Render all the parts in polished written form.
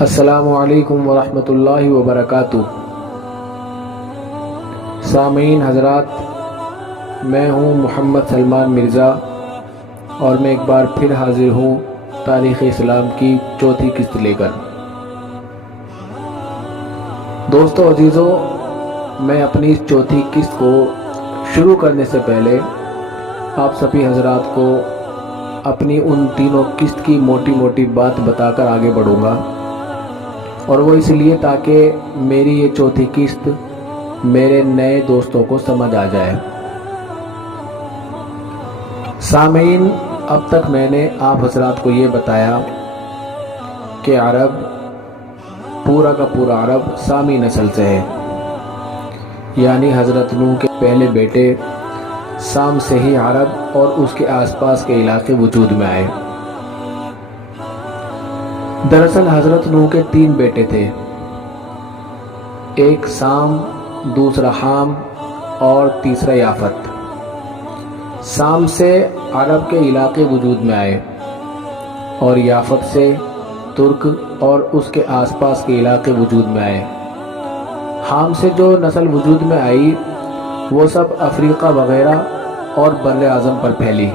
السلام علیکم ورحمۃ اللہ وبرکاتہ۔ سامعین حضرات، میں ہوں محمد سلمان مرزا اور میں ایک بار پھر حاضر ہوں تاریخ اسلام کی چوتھی قسط لے کر۔ دوستو عزیزو، میں اپنی اس چوتھی قسط کو شروع کرنے سے پہلے آپ سبھی حضرات کو اپنی ان تینوں قسط کی موٹی موٹی بات بتا کر آگے بڑھوں گا، اور وہ اس لیے تاکہ میری یہ چوتھی قسط میرے نئے دوستوں کو سمجھ آ جائے۔ سامعین، اب تک میں نے آپ حضرات کو یہ بتایا کہ عرب، پورا کا پورا عرب سامی نسل سے ہے، یعنی حضرت نوح کے پہلے بیٹے سام سے ہی عرب اور اس کے آس پاس کے علاقے وجود میں آئے۔ دراصل حضرت نوح کے 3 بیٹے تھے، ایک سام، دوسرا حام اور تیسرا یافت۔ سام سے عرب کے علاقے وجود میں آئے اور یافت سے ترک اور اس کے آس پاس کے علاقے وجود میں آئے۔ حام سے جو نسل وجود میں آئی وہ سب افریقہ وغیرہ اور بر اعظم پر پھیلی،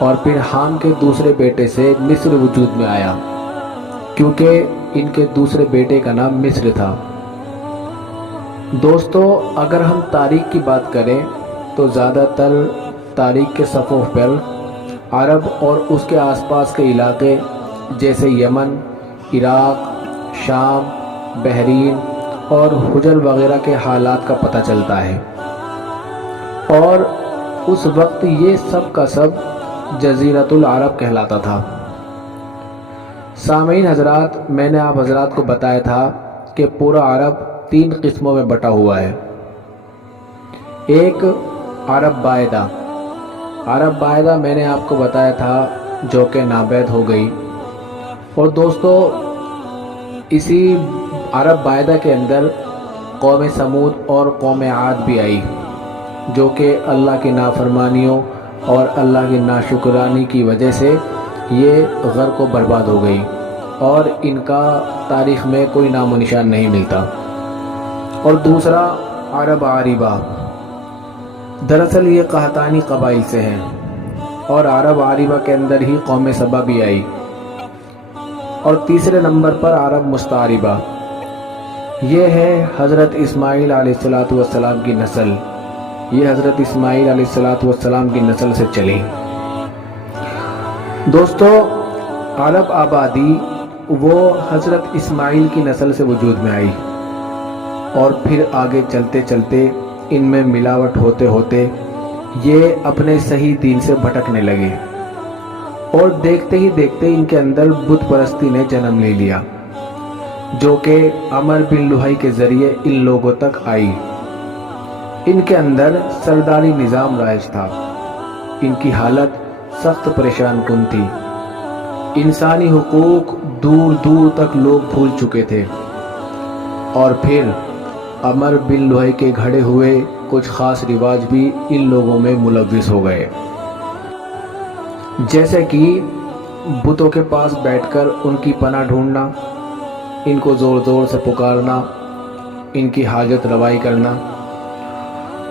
اور پھر حام کے دوسرے بیٹے سے مصر وجود میں آیا، کیونکہ ان کے دوسرے بیٹے کا نام مصر تھا۔ دوستو، اگر ہم تاریخ کی بات کریں تو زیادہ تر تاریخ کے صفحوں پر عرب اور اس کے آس پاس کے علاقے جیسے یمن، عراق، شام، بحرین اور حجر وغیرہ کے حالات کا پتہ چلتا ہے، اور اس وقت یہ سب کا سب جزیرۃ العرب کہلاتا تھا۔ سامعین حضرات، میں نے آپ حضرات کو بتایا تھا کہ پورا عرب 3 قسموں میں بٹا ہوا ہے۔ ایک عرب بائدہ، عرب بائدہ میں نے آپ کو بتایا تھا جو کہ نابید ہو گئی، اور دوستو اسی عرب بائدہ کے اندر قوم سمود اور قوم عاد بھی آئی، جو کہ اللہ کی نافرمانیوں اور اللہ کی ناشکرانی کی وجہ سے یہ غرق و برباد ہو گئی، اور ان کا تاریخ میں کوئی نام و نشان نہیں ملتا۔ اور دوسرا عرب عاربہ، دراصل یہ قحطانی قبائل سے ہیں، اور عرب عاربہ کے اندر ہی قوم سبا بھی آئی۔ اور تیسرے نمبر پر عرب مستعربہ، یہ ہے حضرت اسماعیل علیہ السلام کی نسل، یہ حضرت اسماعیل علیہ السلام کی نسل سے چلی۔ دوستو، عرب آبادی وہ حضرت اسماعیل کی نسل سے وجود میں آئی، اور پھر آگے چلتے چلتے ان میں ملاوٹ ہوتے ہوتے یہ اپنے صحیح دین سے بھٹکنے لگے، اور دیکھتے ہی دیکھتے ان کے اندر بت پرستی نے جنم لے لیا، جو کہ عمر بن لوہی کے ذریعے ان لوگوں تک آئی۔ ان کے اندر سرداری نظام رائج تھا، ان کی حالت سخت پریشان کن تھی، انسانی حقوق دور دور تک لوگ بھول چکے تھے، اور پھر عمر بن لوہی کے گھڑے ہوئے کچھ خاص رواج بھی ان لوگوں میں ملوث ہو گئے، جیسے کہ بتوں کے پاس بیٹھ کر ان کی پناہ ڈھونڈنا، ان کو زور زور سے پکارنا، ان کی حاجت روائی کرنا،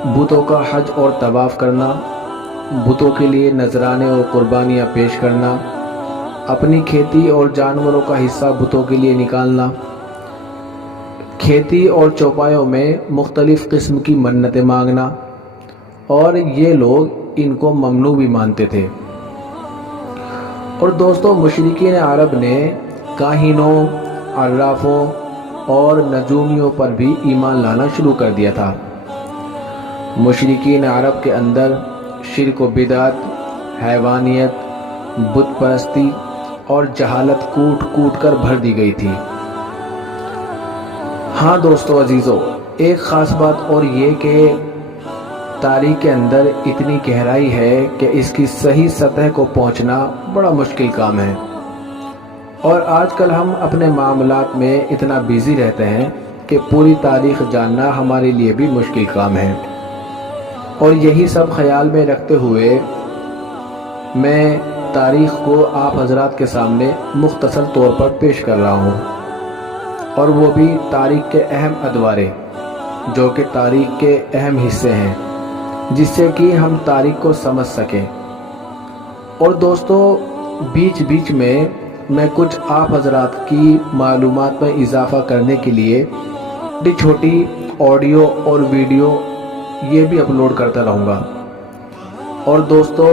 بتوں کا حج اور طواف کرنا، بتوں کے لیے نذرانے اور قربانیاں پیش کرنا، اپنی کھیتی اور جانوروں کا حصہ بتوں کے لیے نکالنا، کھیتی اور چوپایوں میں مختلف قسم کی منتیں مانگنا، اور یہ لوگ ان کو ممنوع بھی مانتے تھے۔ اور دوستو، مشرکین عرب نے کاہنوں، عرافوں اور نجومیوں پر بھی ایمان لانا شروع کر دیا تھا۔ مشرکین عرب کے اندر شرک و بدعت، حیوانیت، بت پرستی اور جہالت کوٹ کوٹ کر بھر دی گئی تھی۔ ہاں دوستو عزیزو، ایک خاص بات اور یہ کہ تاریخ کے اندر اتنی گہرائی ہے کہ اس کی صحیح سطح کو پہنچنا بڑا مشکل کام ہے، اور آج کل ہم اپنے معاملات میں اتنا بیزی رہتے ہیں کہ پوری تاریخ جاننا ہمارے لیے بھی مشکل کام ہے۔ اور یہی سب خیال میں رکھتے ہوئے میں تاریخ کو آپ حضرات کے سامنے مختصر طور پر پیش کر رہا ہوں، اور وہ بھی تاریخ کے اہم ادوارے جو کہ تاریخ کے اہم حصے ہیں، جس سے کہ ہم تاریخ کو سمجھ سکیں۔ اور دوستو، بیچ بیچ میں کچھ آپ حضرات کی معلومات میں اضافہ کرنے کے لیے چھوٹی چھوٹی آڈیو اور ویڈیو یہ بھی اپلوڈ کرتا رہوں گا۔ اور دوستو،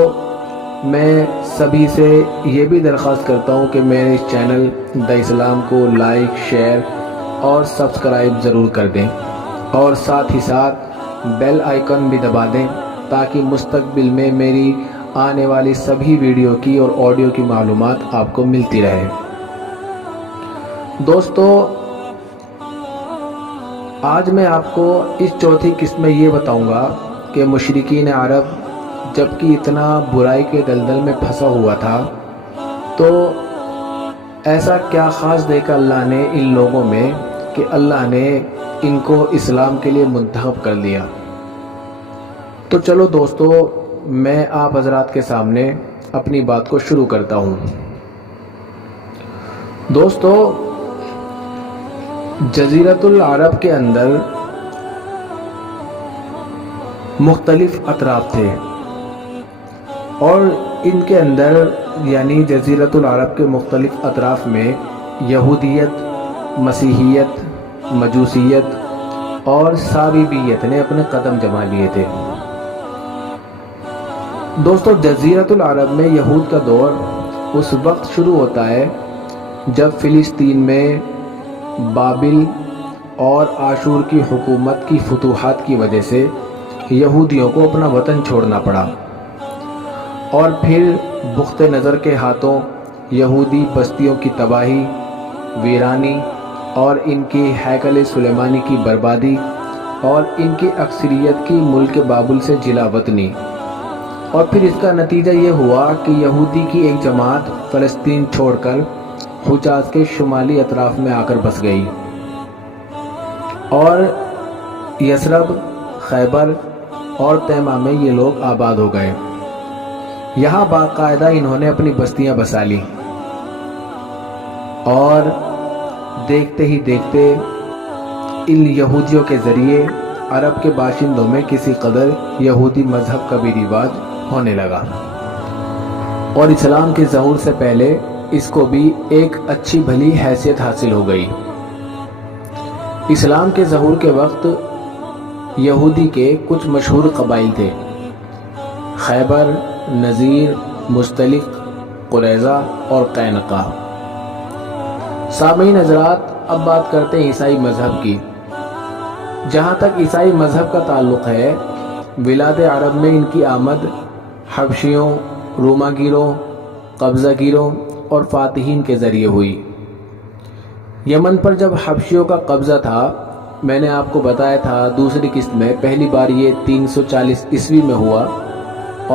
میں سبھی سے یہ بھی درخواست کرتا ہوں کہ میرے اس چینل دا اسلام کو لائک، شیئر اور سبسکرائب ضرور کر دیں، اور ساتھ ہی ساتھ بیل آئیکن بھی دبا دیں تاکہ مستقبل میں میری آنے والی سبھی ویڈیو کی اور آڈیو کی معلومات آپ کو ملتی رہے۔ دوستو، آج میں آپ کو اس چوتھی قسط میں یہ بتاؤں گا کہ مشرکین عرب جب کہ اتنا برائی کے دلدل میں پھنسا ہوا تھا، تو ایسا کیا خاص دیکھا اللہ نے ان لوگوں میں کہ اللہ نے ان کو اسلام کے لیے منتخب کر لیا۔ تو چلو دوستو، میں آپ حضرات کے سامنے اپنی بات کو شروع کرتا ہوں۔ دوستو، جزیرۃ العرب کے اندر مختلف اطراف تھے، اور ان کے اندر یعنی جزیرۃ العرب کے مختلف اطراف میں یہودیت، مسیحیت، مجوسیت اور صابئیت نے اپنے قدم جما لیے تھے۔ دوستو، جزیرۃ العرب میں یہود کا دور اس وقت شروع ہوتا ہے جب فلسطین میں بابل اور آشور کی حکومت کی فتوحات کی وجہ سے یہودیوں کو اپنا وطن چھوڑنا پڑا، اور پھر بخت نظر کے ہاتھوں یہودی بستیوں کی تباہی، ویرانی اور ان کی ہیکل سلیمانی کی بربادی، اور ان کی اکثریت کی ملک بابل سے جلا وطنی، اور پھر اس کا نتیجہ یہ ہوا کہ یہودی کی ایک جماعت فلسطین چھوڑ کر حجاز کے شمالی اطراف میں آ کر بس گئی، اور یثرب، خیبر اور تیمہ میں یہ لوگ آباد ہو گئے۔ یہاں باقاعدہ انہوں نے اپنی بستیاں بسا لی، اور دیکھتے ہی دیکھتے ان یہودیوں کے ذریعے عرب کے باشندوں میں کسی قدر یہودی مذہب کا بھی رواج ہونے لگا، اور اسلام کے ظہور سے پہلے اس کو بھی ایک اچھی بھلی حیثیت حاصل ہو گئی۔ اسلام کے ظہور کے وقت یہودی کے کچھ مشہور قبائل تھے: خیبر، نذیر، مستلق، قریظہ اور قینقاع۔ سامعین حضرات، اب بات کرتے ہیں عیسائی مذہب کی۔ جہاں تک عیسائی مذہب کا تعلق ہے، بلاد عرب میں ان کی آمد حبشیوں، روما گیروں، قبضہ گیروں اور فاتحین کے ذریعے ہوئی۔ یمن پر جب حبشیوں کا قبضہ تھا، میں نے آپ کو بتایا تھا دوسری قسط میں، پہلی بار یہ 340 عیسوی میں ہوا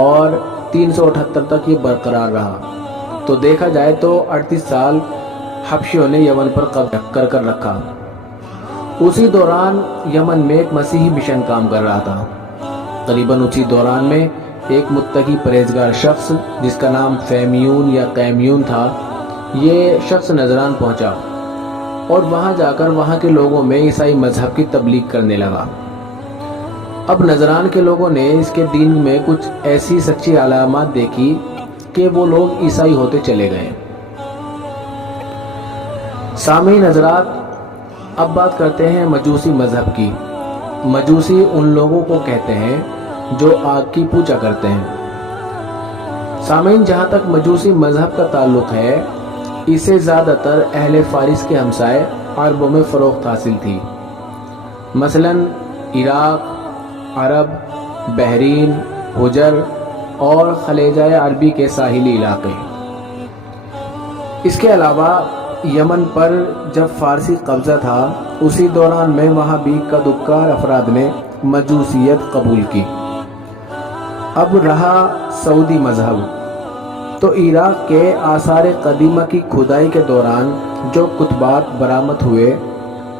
اور 378 تک یہ برقرار رہا۔ تو دیکھا جائے تو 38 سال حبشیوں نے یمن پر قبضہ کر رکھا۔ اسی دوران یمن میں ایک مسیحی مشن کام کر رہا تھا۔ قریباً اسی دوران میں ایک متقی پرہیزگار شخص جس کا نام فیمیون یا قیمیون تھا، یہ شخص نجران پہنچا، اور وہاں جا کر وہاں کے لوگوں میں عیسائی مذہب کی تبلیغ کرنے لگا۔ اب نجران کے لوگوں نے اس کے دین میں کچھ ایسی سچی علامات دیکھی کہ وہ لوگ عیسائی ہوتے چلے گئے۔ سامعین حضرات، اب بات کرتے ہیں مجوسی مذہب کی۔ مجوسی ان لوگوں کو کہتے ہیں جو آگ کی پوجا کرتے ہیں۔ سامعین، جہاں تک مجوسی مذہب کا تعلق ہے، اسے زیادہ تر اہل فارس کے ہمسائے عربوں میں فروخت حاصل تھی، مثلاً عراق، عرب، بحرین، حجر اور خلیجہ عربی کے ساحلی علاقے۔ اس کے علاوہ یمن پر جب فارسی قبضہ تھا، اسی دوران میں وہاں بھی کدوکار افراد نے مجوسیت قبول کی۔ اب رہا سعودی مذہب، تو عراق کے آثار قدیمہ کی کھدائی کے دوران جو کتبات برآمد ہوئے،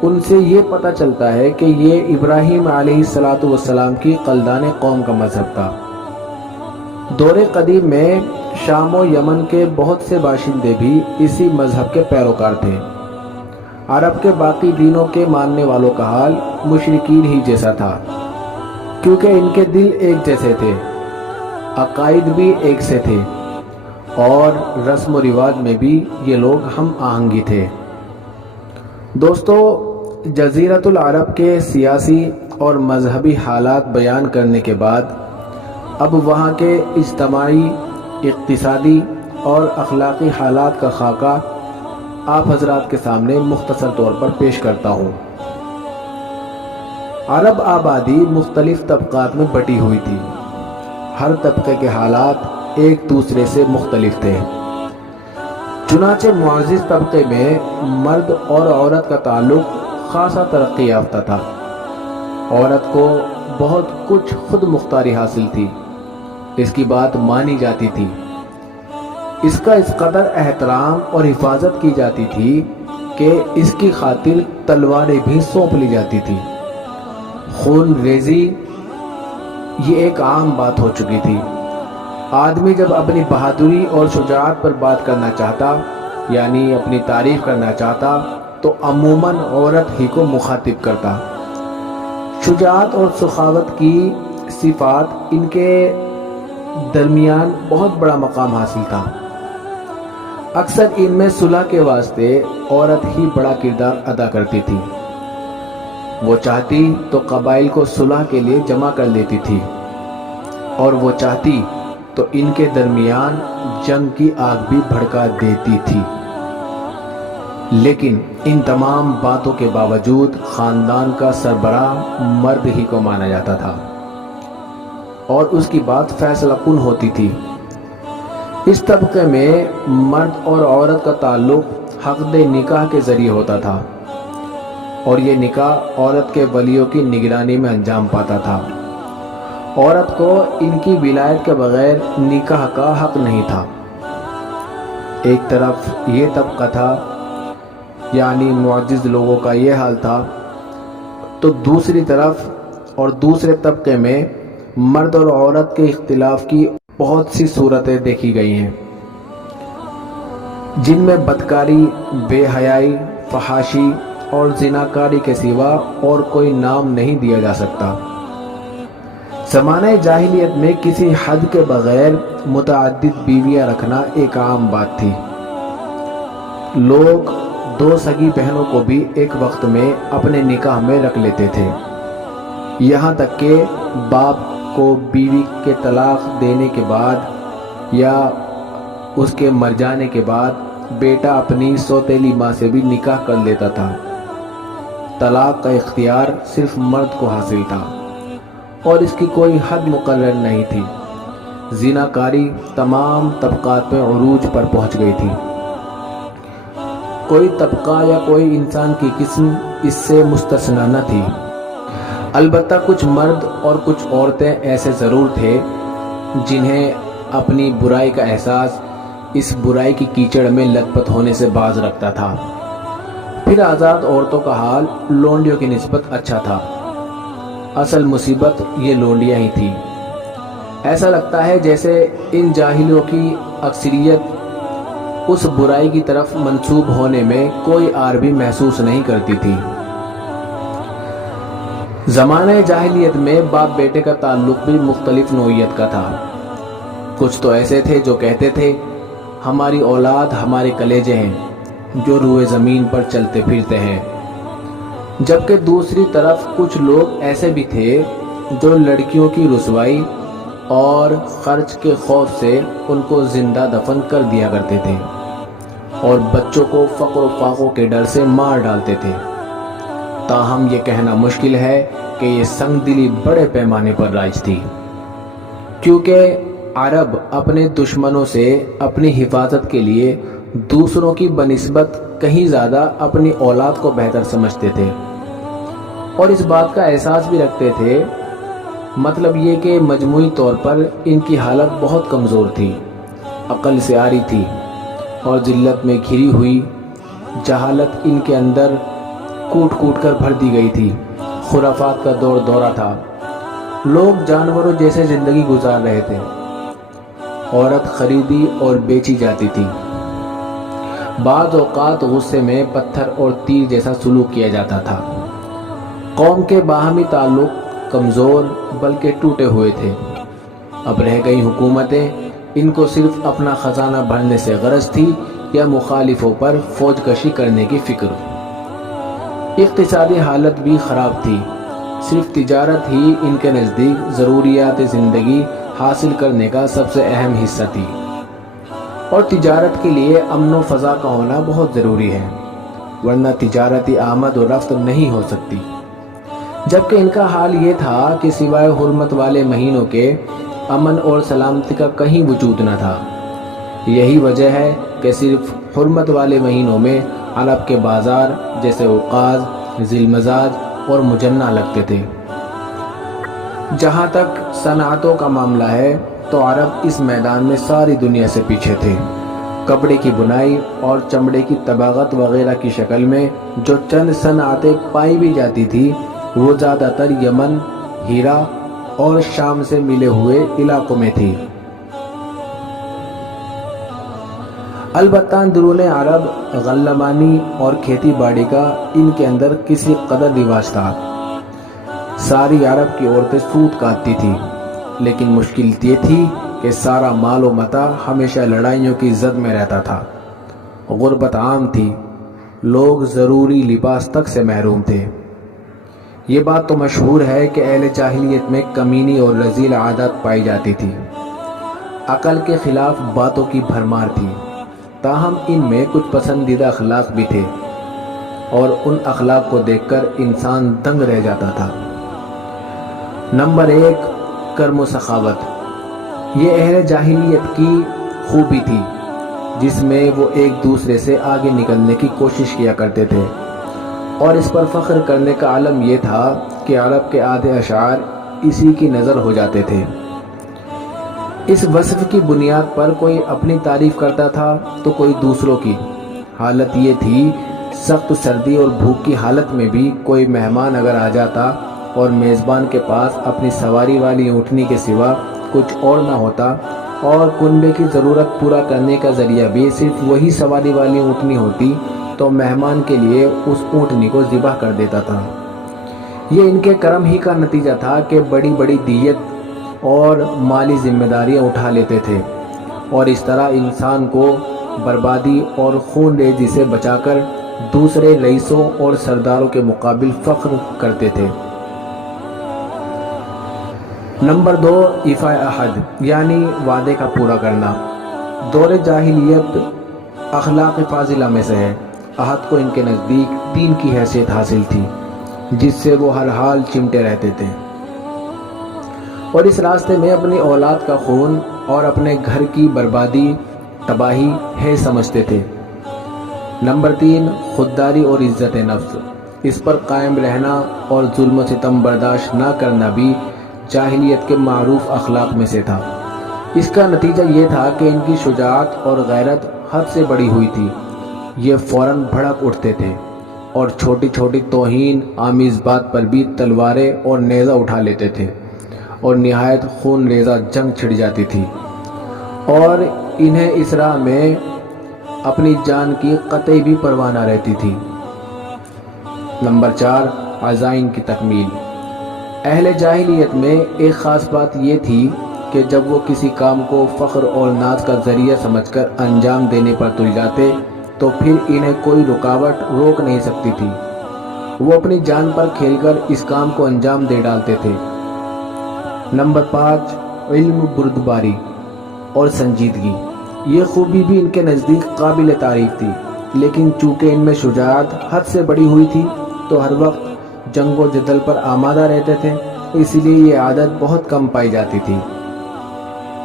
ان سے یہ پتہ چلتا ہے کہ یہ ابراہیم علیہ السلام کی قلدان قوم کا مذہب تھا۔ دور قدیم میں شام و یمن کے بہت سے باشندے بھی اسی مذہب کے پیروکار تھے۔ عرب کے باقی دینوں کے ماننے والوں کا حال مشرکین ہی جیسا تھا، کیونکہ ان کے دل ایک جیسے تھے، عقائد بھی ایک سے تھے، اور رسم و رواج میں بھی یہ لوگ ہم آہنگی تھے۔ دوستو، جزیرۃ العرب کے سیاسی اور مذہبی حالات بیان کرنے کے بعد اب وہاں کے اجتماعی، اقتصادی اور اخلاقی حالات کا خاکہ آپ حضرات کے سامنے مختصر طور پر پیش کرتا ہوں۔ عرب آبادی مختلف طبقات میں بٹی ہوئی تھی۔ ہر طبقے کے حالات ایک دوسرے سے مختلف تھے۔ چنانچہ معزز طبقے میں مرد اور عورت کا تعلق خاصا ترقی یافتہ تھا۔ عورت کو بہت کچھ خود مختاری حاصل تھی، اس کی بات مانی جاتی تھی، اس کا اس قدر احترام اور حفاظت کی جاتی تھی کہ اس کی خاطر تلواریں بھی سونپ لی جاتی تھی۔ خون ریزی یہ ایک عام بات ہو چکی تھی۔ آدمی جب اپنی بہادری اور شجاعت پر بات کرنا چاہتا، یعنی اپنی تعریف کرنا چاہتا، تو عموماً عورت ہی کو مخاطب کرتا۔ شجاعت اور سخاوت کی صفات ان کے درمیان بہت بڑا مقام حاصل تھا۔ اکثر ان میں صلح کے واسطے عورت ہی بڑا کردار ادا کرتی تھی۔ وہ چاہتی تو قبائل کو صلح کے لیے جمع کر لیتی تھی، اور وہ چاہتی تو ان کے درمیان جنگ کی آگ بھی بھڑکا دیتی تھی۔ لیکن ان تمام باتوں کے باوجود خاندان کا سربراہ مرد ہی کو مانا جاتا تھا، اور اس کی بات فیصلہ کن ہوتی تھی۔ اس طبقے میں مرد اور عورت کا تعلق عقد نکاح کے ذریعے ہوتا تھا، اور یہ نکاح عورت کے ولیوں کی نگرانی میں انجام پاتا تھا۔ عورت کو ان کی ولایت کے بغیر نکاح کا حق نہیں تھا۔ ایک طرف یہ طبقہ تھا، یعنی معزز لوگوں کا یہ حال تھا، تو دوسری طرف اور دوسرے طبقے میں مرد اور عورت کے اختلاف کی بہت سی صورتیں دیکھی گئی ہیں، جن میں بدکاری، بے حیائی، فحاشی اور زناکاری کے سوا اور کوئی نام نہیں دیا جا سکتا۔ زمانہ جاہلیت میں کسی حد کے بغیر متعدد بیویاں رکھنا ایک عام بات تھی۔ لوگ دو سگی بہنوں کو بھی ایک وقت میں اپنے نکاح میں رکھ لیتے تھے، یہاں تک کہ باپ کو بیوی کے طلاق دینے کے بعد یا اس کے مر جانے کے بعد بیٹا اپنی سوتیلی ماں سے بھی نکاح کر لیتا تھا۔ طلاق کا اختیار صرف مرد کو حاصل تھا، اور اس کی کوئی حد مقرر نہیں تھی۔ زناکاری تمام طبقات میں عروج پر پہنچ گئی تھی۔ کوئی طبقہ یا کوئی انسان کی قسم اس سے مستثنی نہ تھی۔ البتہ کچھ مرد اور کچھ عورتیں ایسے ضرور تھے جنہیں اپنی برائی کا احساس اس برائی کی کیچڑ میں لت پت ہونے سے باز رکھتا تھا۔ پھر آزاد عورتوں کا حال لونڈیوں کی نسبت اچھا تھا۔ اصل مصیبت یہ لونڈیاں ہی تھی۔ ایسا لگتا ہے جیسے ان جاہلوں کی اکثریت اس برائی کی طرف منسوب ہونے میں کوئی آر بھی محسوس نہیں کرتی تھی۔ زمانہ جاہلیت میں باپ بیٹے کا تعلق بھی مختلف نوعیت کا تھا۔ کچھ تو ایسے تھے جو کہتے تھے ہماری اولاد ہمارے کلیجے ہیں جو روئے زمین پر چلتے پھرتے ہیں، جبکہ دوسری طرف کچھ لوگ ایسے بھی تھے جو لڑکیوں کی رسوائی اور خرچ کے خوف سے ان کو زندہ دفن کر دیا کرتے تھے، اور بچوں کو فقر و فاقوں کے ڈر سے مار ڈالتے تھے۔ تاہم یہ کہنا مشکل ہے کہ یہ سنگ دلی بڑے پیمانے پر رائج تھی، کیونکہ عرب اپنے دشمنوں سے اپنی حفاظت کے لیے دوسروں کی بنسبت کہیں زیادہ اپنی اولاد کو بہتر سمجھتے تھے، اور اس بات کا احساس بھی رکھتے تھے۔ مطلب یہ کہ مجموعی طور پر ان کی حالت بہت کمزور تھی، عقل سے عاری تھی، اور ذلت میں گھری ہوئی جہالت ان کے اندر کوٹ کوٹ کر بھر دی گئی تھی۔ خرافات کا دورہ تھا، لوگ جانوروں جیسے زندگی گزار رہے تھے، عورت خریدی اور بیچی جاتی تھی۔ بعض اوقات غصے میں پتھر اور تیر جیسا سلوک کیا جاتا تھا۔ قوم کے باہمی تعلق کمزور بلکہ ٹوٹے ہوئے تھے۔ اب رہ گئی حکومتیں، ان کو صرف اپنا خزانہ بھرنے سے غرض تھی یا مخالفوں پر فوج کشی کرنے کی فکر۔ اقتصادی حالت بھی خراب تھی، صرف تجارت ہی ان کے نزدیک ضروریات زندگی حاصل کرنے کا سب سے اہم حصہ تھی، اور تجارت کے لیے امن و فضا کا ہونا بہت ضروری ہے، ورنہ تجارتی آمد و رفت نہیں ہو سکتی۔ جبکہ ان کا حال یہ تھا کہ سوائے حرمت والے مہینوں کے امن اور سلامتی کا کہیں وجود نہ تھا۔ یہی وجہ ہے کہ صرف حرمت والے مہینوں میں عرب کے بازار جیسے اوقاز، ذی المزاج اور مجنہ لگتے تھے۔ جہاں تک صنعتوں کا معاملہ ہے تو عرب اس میدان میں ساری دنیا سے پیچھے تھے۔ کپڑے کی بنائی اور چمڑے کی طباغت وغیرہ کی شکل میں جو چند صنعتیں پائی بھی جاتی تھی وہ زیادہ تر یمن، ہیرا اور شام سے ملے ہوئے علاقوں میں تھی۔ البتہ اندرون عرب غلہ اور کھیتی باڑی کا ان کے اندر کسی قدر رواج تھا۔ ساری عرب کی عورتیں سوت کاٹتی تھیں، لیکن مشکل یہ تھی کہ سارا مال و متاع ہمیشہ لڑائیوں کی زد میں رہتا تھا۔ غربت عام تھی، لوگ ضروری لباس تک سے محروم تھے۔ یہ بات تو مشہور ہے کہ اہل جاہلیت میں کمینی اور رذیل عادات پائی جاتی تھی، عقل کے خلاف باتوں کی بھرمار تھی، تاہم ان میں کچھ پسندیدہ اخلاق بھی تھے، اور ان اخلاق کو دیکھ کر انسان دنگ رہ جاتا تھا۔ نمبر 1، کرم و سخاوت۔ یہ اہل جاہلیت کی خوبی تھی جس میں وہ ایک دوسرے سے آگے نکلنے کی کوشش کیا کرتے تھے، اور اس پر فخر کرنے کا علم یہ تھا کہ عرب کے آدھے اشعار اسی کی نظر ہو جاتے تھے۔ اس وصف کی بنیاد پر کوئی اپنی تعریف کرتا تھا تو کوئی دوسروں کی۔ حالت یہ تھی، سخت سردی اور بھوک کی حالت میں بھی کوئی مہمان اگر آ جاتا اور میزبان کے پاس اپنی سواری والی اونٹنی کے سوا کچھ اور نہ ہوتا، اور کنبے کی ضرورت پورا کرنے کا ذریعہ بھی صرف وہی سواری والی اونٹنی ہوتی، تو مہمان کے لیے اس اونٹنی کو ذبح کر دیتا تھا۔ یہ ان کے کرم ہی کا نتیجہ تھا کہ بڑی بڑی دیت اور مالی ذمہ داریاں اٹھا لیتے تھے، اور اس طرح انسان کو بربادی اور خون ریزی سے بچا کر دوسرے رئیسوں اور سرداروں کے مقابل فخر کرتے تھے۔ نمبر 2، ایفاء عہد، یعنی وعدے کا پورا کرنا۔ دور جاہلیت اخلاق فاضلہ میں سے ہے۔ عہد کو ان کے نزدیک دین کی حیثیت حاصل تھی، جس سے وہ ہر حال چمٹے رہتے تھے، اور اس راستے میں اپنی اولاد کا خون اور اپنے گھر کی بربادی تباہی ہے سمجھتے تھے۔ نمبر 3، خودداری اور عزت نفس۔ اس پر قائم رہنا اور ظلم و ستم برداشت نہ کرنا بھی جاہلیت کے معروف اخلاق میں سے تھا۔ اس کا نتیجہ یہ تھا کہ ان کی شجاعت اور غیرت حد سے بڑی ہوئی تھی۔ یہ فوراً بھڑک اٹھتے تھے اور چھوٹی چھوٹی توہین آمیز بات پر بھی تلواریں اور نیزہ اٹھا لیتے تھے، اور نہایت خون ریزہ جنگ چھڑ جاتی تھی، اور انہیں اس راہ میں اپنی جان کی قطعی بھی پرواہ نہ رہتی تھی۔ نمبر 4، عزائم کی تکمیل۔ اہل جاہلیت میں ایک خاص بات یہ تھی کہ جب وہ کسی کام کو فخر اور ناز کا ذریعہ سمجھ کر انجام دینے پر تل جاتے تو پھر انہیں کوئی رکاوٹ روک نہیں سکتی تھی۔ وہ اپنی جان پر کھیل کر اس کام کو انجام دے ڈالتے تھے۔ نمبر 5، علم، بردباری اور سنجیدگی۔ یہ خوبی بھی ان کے نزدیک قابل تعریف تھی، لیکن چونکہ ان میں شجاعت حد سے بڑی ہوئی تھی تو ہر وقت جنگ و جدل پر آمادہ رہتے تھے، اس لیے یہ عادت بہت کم پائی جاتی تھی۔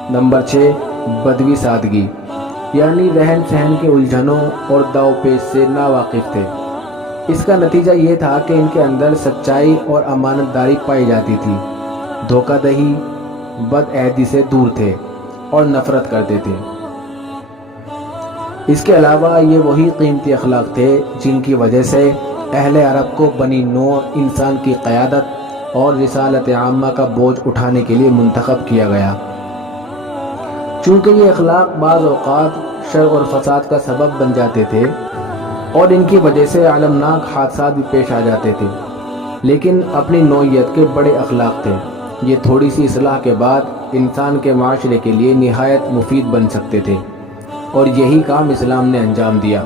نمبر 6، بدوی سادگی، یعنی رہن سہن کے الجھنوں اور داؤ پیچ سے ناواقف تھے۔ اس کا نتیجہ یہ تھا کہ ان کے اندر سچائی اور امانت داری پائی جاتی تھی، دھوکہ دہی، بد عہدی سے دور تھے اور نفرت کرتے تھے۔ اس کے علاوہ یہ وہی قیمتی اخلاق تھے جن کی وجہ سے اہل عرب کو بنی نوع انسان کی قیادت اور رسالت عامہ کا بوجھ اٹھانے کے لیے منتخب کیا گیا۔ چونکہ یہ اخلاق بعض اوقات شر اور فساد کا سبب بن جاتے تھے اور ان کی وجہ سے المناک حادثات بھی پیش آ جاتے تھے، لیکن اپنی نوعیت کے بڑے اخلاق تھے۔ یہ تھوڑی سی اصلاح کے بعد انسان کے معاشرے کے لیے نہایت مفید بن سکتے تھے، اور یہی کام اسلام نے انجام دیا۔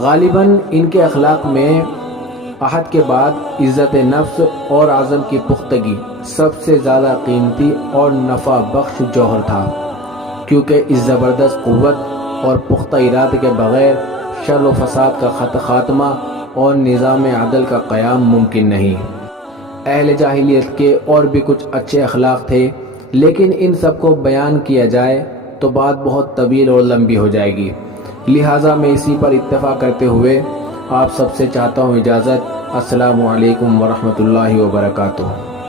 غالباً ان کے اخلاق میں عہد کے بعد عزت نفس اور عزم کی پختگی سب سے زیادہ قیمتی اور نفع بخش جوہر تھا، کیونکہ اس زبردست قوت اور پختہ ارادے کے بغیر شر و فساد کا خاتمہ اور نظام عدل کا قیام ممکن نہیں۔ اہل جاہلیت کے اور بھی کچھ اچھے اخلاق تھے، لیکن ان سب کو بیان کیا جائے تو بات بہت طویل اور لمبی ہو جائے گی، لہٰذا میں اسی پر اتفاق کرتے ہوئے آپ سب سے چاہتا ہوں اجازت۔ السلام علیکم ورحمۃ اللہ وبرکاتہ۔